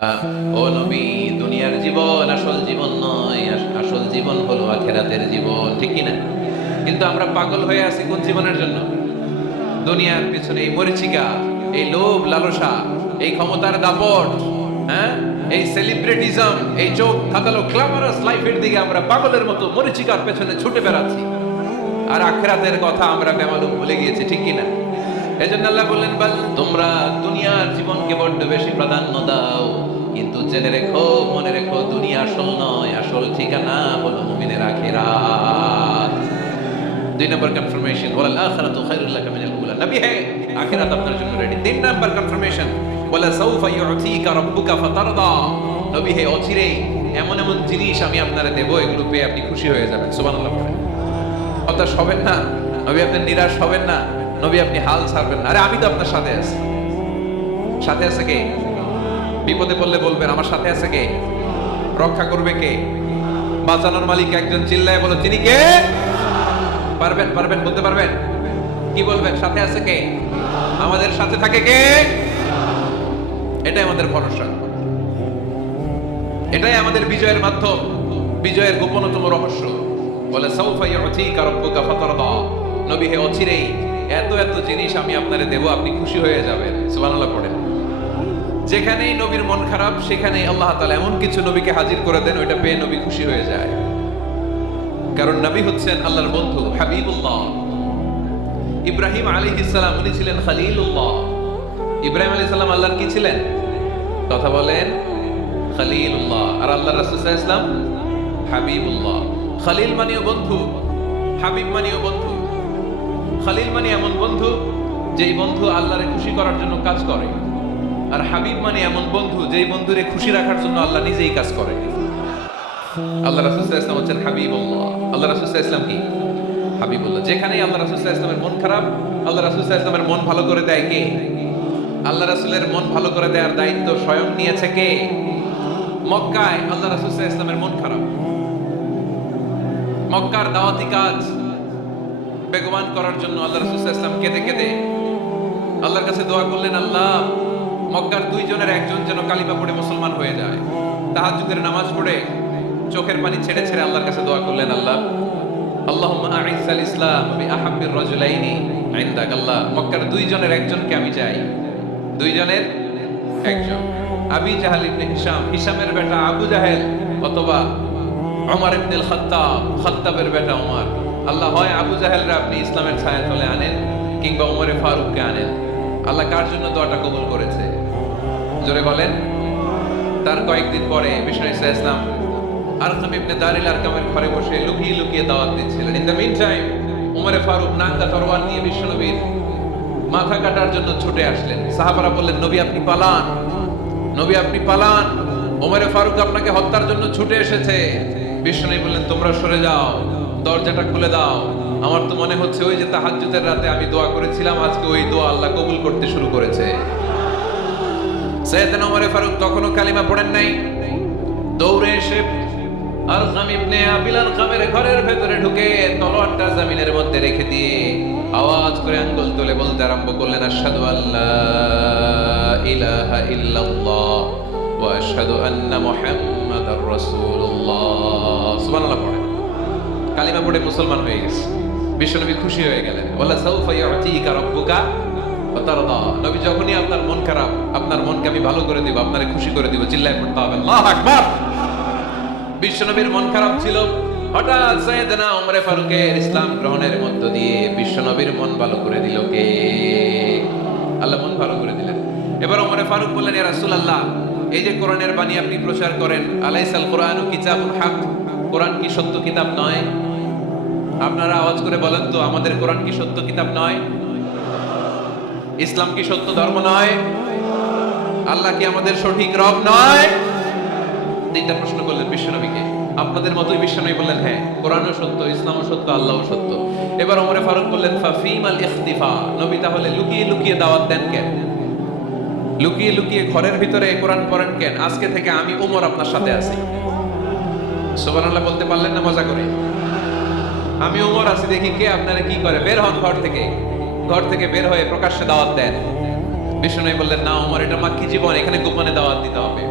ও নবী, দুনিয়ার জীবন আসল জীবন নয়, আসল জীবন হলো আখিরাতের জীবন, ঠিক কি না? কিন্তু আমরা পাগল হয়ে আছি কোন জীবনের জন্য? দুনিয়ার পিছনে এই মরিচিকা, এই লোভ লালসা, এই ক্ষমতার দাপট, হ্যাঁ, এই সেলিব্রিটিজম, এই চোখ ধাঁধালো গ্ল্যামারাস লাইফের দিকে আমরা পাগলের মতো মরিচিকার পেছনে ছুটে বেড়াচ্ছি, আর আখিরাতের কথা আমরা বেমালুম ভুলে গিয়েছি, ঠিক কি না? এজন্য আল্লাহ বললেন, বল তোমরা দুনিয়ার জীবনকে বড্ড বেশি প্রাধান্য দাও, কিন্তু জেনে রেখো, মনে রেখো, দুনিয়া আসল নয়, আসল ঠিকানা হলো মুমিনের আখিরাত। 2 নম্বর কনফার্মেশন, ওয়াল আখিরাতু খায়রুল লাকা মিনাল উলা। নবী হে, আখিরাত আপনার জন্য রেডি। 3 নম্বর কনফার্মেশন, ওয়ালা সাউফা ইউতিকা রাব্বুকা ফাতারদা। নবী হে, অচিরেই এমন এমন জিনিস আমি আপনারে দেব, এগুলো পেয়ে আপনি খুশি হয়ে যাবেন। সুবহানাল্লাহ পড়ে হতাশ হবেন না নবী, আপনি নিরাশ হবেন না নবী, আপনি হাল ছাড়বেন না। আরে আমি তো আপনার সাথে আছি। সাথে আছে কে? বিপদে পড়লে বলবেন আমার সাথে আছে কে? রক্ষা করবে কে? বাঁচানোর মালিক একজন, চিল্লায় বলো তিনি কে? পারবেন পারবেন বলতে পারবেন? কি বলবেন? সাথে আছে কে? আমাদের সাথে থাকে কে? এটাই আমাদের ভরসা, এটাই আমাদের বিজয়ের মাধ্যম, বিজয়ের গোপনতম রহস্য। বলে সাউফা ইউতিকা রাব্বুকা ফাতারদা। নবী হে, অচিরেই এত এত জিনিস আমি আপনারে দেব, আপনি খুশি হয়ে যাবেন। সুবহানাল্লাহ পড়েন। যেখানেই নবীর মন খারাপ, সেখানেই আল্লাহ তাআলা এমন কিছু নবীকে হাজির করে দেন, ওইটা পেয়ে নবী খুশি হয়ে যায়। কারণ নবী হচ্ছেন আল্লাহর বন্ধু, হাবিবুল্লাহ। ইব্রাহিম আলাইহিস সালাম, উনি ছিলেন খলিলুল্লাহ। ইব্রাহিম আলাইহিস সালাম আল্লাহর কি ছিলেন? কথা বলেন, খলিলুল্লাহ। আর আল্লাহর রাসূল সাল্লাল্লাহু আলাইহি ওয়াসাল্লাম হাবিবুল্লাহ। খলিল মানেও বন্ধু, হাবিব মানেও বন্ধু। খলিল মানে এমন বন্ধু যেই বন্ধু আল্লাহরে খুশি করার জন্য কাজ করে, আর হাবিব মানে এমন বন্ধু যেই বন্ধুরে খুশি রাখার জন্য আল্লাহ নিজেই কাজ করে। আল্লাহ রাসূল সাল্লাল্লাহু আলাইহি ওয়াসাল্লাম হচ্ছেন হাবিবুল্লাহ। আল্লাহ রাসূল সাল্লাল্লাহু আলাইহি ওয়াসাল্লাম কি? হাবিবুল্লাহ। যেখানেই আল্লাহ রাসূল সাল্লাল্লাহু আলাইহি ওয়াসাল্লামের মন খারাপ, আল্লাহ রাসূল সাল্লাল্লাহু আলাইহি ওয়াসাল্লামের মন ভালো করে দেয় কে? আল্লাহ রাসূলের মন ভালো করে দেওয়ার দায়িত্ব স্বয়ং নিয়েছে কে? মক্কায় আল্লাহ রাসূল সাল্লাল্লাহু আলাইহি ওয়াসাল্লামের মন খারাপ। মক্কার দাওয়াতি কাজ বেগবান করার জন্য আল্লাহ রাসূল সাল্লাল্লাহু আলাইহি ওয়াসাল্লাম কেঁদে কেঁদে আল্লাহর কাছে দোয়া করলেন, আল্লাহ, মক্কার 2 জনের একজন যেন কালিমা পড়ে মুসলমান হয়ে যায়। তাহাজ্জুদের নামাজ পড়ে চোখের পানি ছেড়ে ছেড়ে আল্লাহর কাছে দোয়া করলেন, আল্লাহ, আল্লাহুম্মা আ'iজ্জাল ইসলাম বিআহাব্বির রাজুলাইনি ইনদাক। আল্লাহ, মক্কার 2 জনের একজনকে আমি চাই। 2 জনের একজন, আবি জাহল ইবনে হিশাম, হিশামের বেটা আবু জাহেল, অথবা ওমর ইবনে খাত্তাব, খাত্তাবের বেটা ওমর। আল্লাহ, হয় আবু জাহেলরা আপনি ইসলামের ছায়া তলে আনেন, কিংবা ওমরে ফারুককে আনেন। আল্লাহ কার জন্য দোয়াটা কবুল করেছে? জোরে বলেন। তার কয়েকদিন পরে বিষ্ণু ইসলাম আরকাম ইবনে দারিল আরকামের ঘরে বসে লুকিয়ে লুকিয়ে দাওয়াত দিচ্ছিলেন। ইন দ্য মিন টাইম ওমরে ফারুক নাঙ্গা তরোয়ার নিয়ে বিশ্বনবীর মাথা কাটার জন্য ছুটে আসলেন। সাহাবারা বললেন, নবী আপনি পালান, নবী আপনি পালান, ওমরে ফারুক আপনাকে হত্যার জন্য ছুটে এসেছে। বিশ্বনবী বললেন, তোমরা সরে যাও, দরজাটা খুলে দাও। আমার তো মনে হচ্ছে ওই যে তাহাজ্জুদের রাতে আমি দোয়া করেছিলাম, আজকে ওই দোয়া আল্লাহ কবুল করতে শুরু করেছে। সাইয়েদনা ওমর ফারুক তখনও কালিমা পড়েন নাই। দৌড়ে এসে আরকাম ইবনে আবিল আরকামের ঘরের ভেতরে ঢুকে তলোয়ারটা জমিনের মধ্যে রেখে দিয়ে আওয়াজ করে আঙ্গুল তুলে বলতে আরম্ভ করলেন, আশহাদু আল্লা ইলাহা ইল্লাল্লাহ ওয়া আশহাদু আন্না মুহাম্মাদার রাসূলুল্লাহ। সুবহানাল্লাহ পড়ে কালিমা পড়ে মুসলমান হয়ে গেছে। বিশ্বনবী খুশি হয়ে গেলেন। ওয়ালা সাউফা ইউতিকা রাব্বুকা ফাতারদা। নবী, যখনই আপনার মন খারাপ, আপনার মনকে আমি ভালো করে দিব, আপনারে খুশি করে দিব। চিল্লায় পড়তে হবে আল্লাহু আকবার। বিশ্বনবীর মন খারাপ ছিল, হঠাৎ সাইয়েদনা ওমর ফারুকের ইসলাম গ্রহণের মধ্য দিয়ে বিশ্বনবীর মন ভালো করে দিল কে? আল্লাহ মন ভালো করে দিলেন। এবার ওমর ফারুক বললেন, ইয়া রাসূলুল্লাহ, এই যে কোরআনের বাণী আপনি প্রচার করেন, আলাইসাল কোরআনু কিতাবুল হক, কোরআন কি সত্য কিতাব নয়? আপনারা আওয়াজ করে বলেন তো, আমাদের কোরআন কি সত্য কিতাব নয়? ইসলাম কি সত্য ধর্ম নয়? আল্লাহ কি আমাদের সঠিক রব নয়? 3টা প্রশ্ন করলেন বিশ্বনবীকে। আপনাদের মতোই বিশ্বনবী বললেন, হ্যাঁ, কোরআনও সত্য, ইসলামও সত্য, আল্লাহও সত্য। এবার ওমরে ফারুক বললেন, ফাফিমাল ইখতিফা। নবী, তাহলে লুকিয়ে লুকিয়ে দাওয়াত দেন কেন? লুকিয়ে লুকিয়ে ঘরের ভিতরে কোরআন পড়েন কেন? আজকে থেকে আমি ওমর আপনার সাথে আছি। সুবহানাল্লাহ বলতে পারলেন না মজা করে? আমি ওমর আছি, দেখি কে আপনারা কি করে। বের হন ঘর থেকে। ঘর থেকে বের হয়ে প্রকাশ্যে দাওয়াত দেন। বিষ্ণু বললেন, না ওমর, এটা মাক্কি জীবন, এখানে গোপনে দাওয়াত দিতে হবে।